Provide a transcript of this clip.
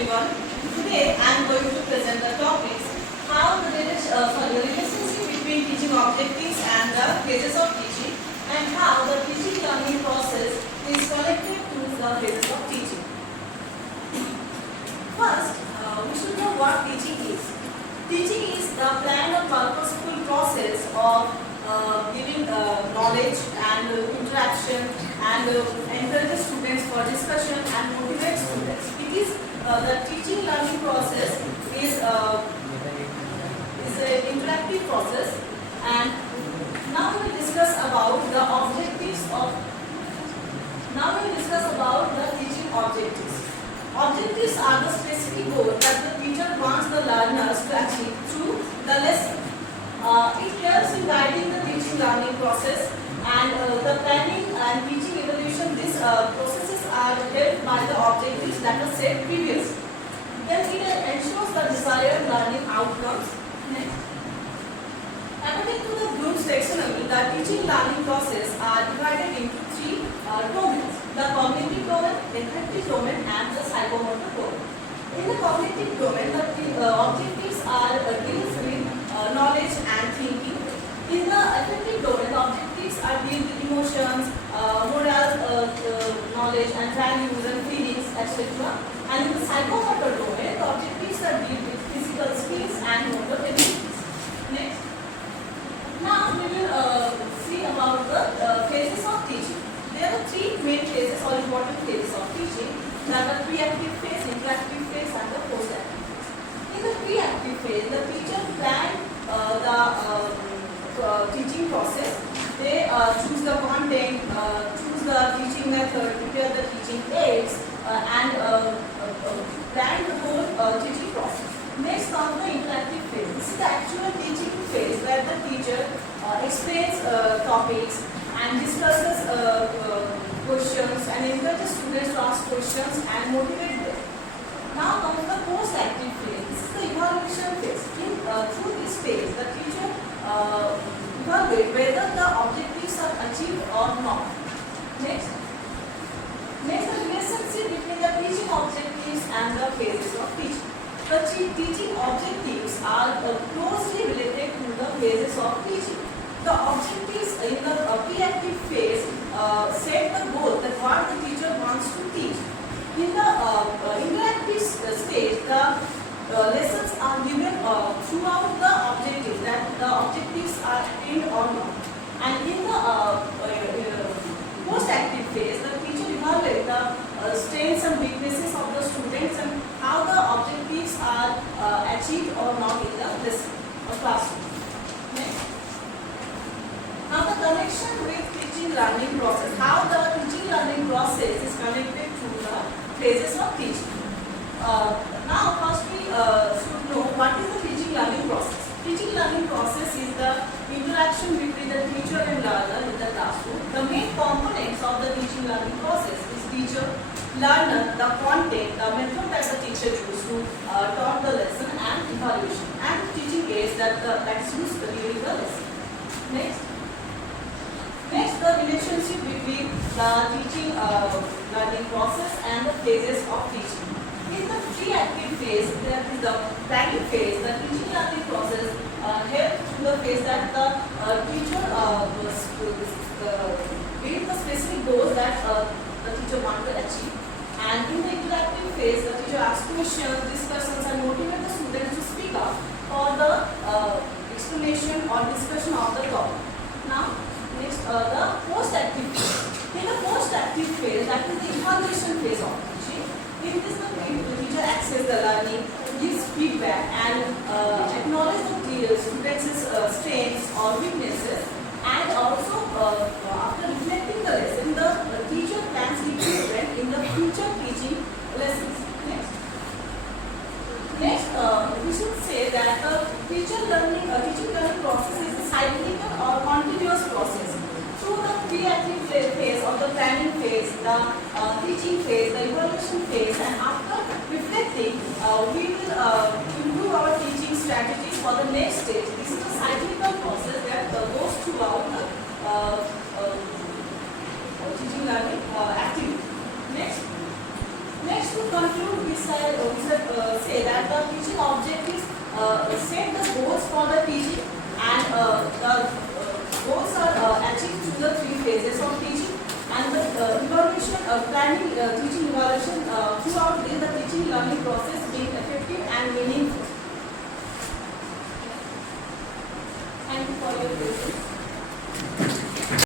everyone. Today I am going to present the topics how the relationship between teaching objectives and the phases of teaching, and how the teaching learning process is connected to the phases of teaching. First, we should know what teaching is. Teaching is the planned or purposeful process of giving knowledge and interaction and encourage students for discussion and motivate students. It is the teaching learning process is an interactive process, and now we will discuss about the objectives of. Now we will discuss about the teaching objectives. Objectives are the specific goals that the teacher wants the learners to achieve through the lesson. It helps in guiding the teaching learning process and the planning and teaching evaluation. These processes are helped by the objectives that are set previously. Then it ensures the desired learning outcomes. Next. According to the Bloom's taxonomy, the teaching learning process are divided into three domains: the cognitive domain, affective domain, and the psychomotor domain. In the cognitive domain, the objectives are deals with knowledge and thinking. In the affective domain, the objectives are deal with emotions, moral knowledge and values and feelings, etc. And in the psychomotor domain, the objectives are deal with physical skills and motor abilities. Next. Now we will see about the phases of teaching. There are three main phases or important phases of teaching. There are the pre-active phase, interactive phase, and the post-active phase. In the pre-active phase, the teacher plans the teaching process. They choose the content, choose the teaching method, prepare the teaching aids, and plan the whole teaching process. Next comes the interactive phase. This is the actual teaching phase where the teacher explains topics and discusses questions and encourages students to ask questions and motivate them. Now comes the post-active phase. This is the evaluation phase. Through this phase, the teacher evaluates whether the objectives are achieved or not. Next, the relationship between the teaching objectives and the phases of teaching. The teaching objectives are closely related to the phases of teaching. The objectives in the pre-active phase set the goal that what the teacher wants to teach. In the interactive stage, the lessons are given throughout the objectives, that the objectives are attained or not. And in the post-active phase, the teacher evaluates the strengths and weaknesses of the students and how the objectives are achieved or not in the lesson or classroom. Next. Now the connection with teaching learning process. How the teaching learning process is connected to the phases of teaching. Now first we should know what is the teaching learning process. Teaching learning process is the interaction between the teacher and learner in the classroom. The main components of the teaching learning process is teacher, learner, the content, the method that the teacher used to taught the lesson, and evaluation, and teaching aids that is used during the lesson. Next, the relationship between the teaching learning process and the phases of teaching. In the pre-active phase, that is the planning phase, the teaching learning process helps to the phase that the teacher builds the specific goals that the teacher wants to achieve. And in the interactive phase, the teacher asks questions, discussions, and motivate the students to speak up for the explanation or discussion of the topic. Now, next, the post-active phase. In the post-active phase, that is the evaluation phase of teaching. In this, the teacher assesses the learning, gives feedback, and acknowledges the students' strengths or weaknesses. And also, after reflecting the lesson, the teacher plans improvement in the future teaching lessons. Next, we should say that the teaching learning process is a cyclical or continuous process. Through the pre-active phase or the planning phase, the teaching phase, the evaluation phase, and after reflecting, we will improve our teaching strategies for the next stage. This is a cyclical process that goes throughout the teaching learning activity. Next, next to conclude, we say that the teaching objectives set the goals for the teaching, and the goals are achieved through the three phases of teaching, and the evaluation, planning, teaching evaluation throughout the teaching learning process being effective and meaningful.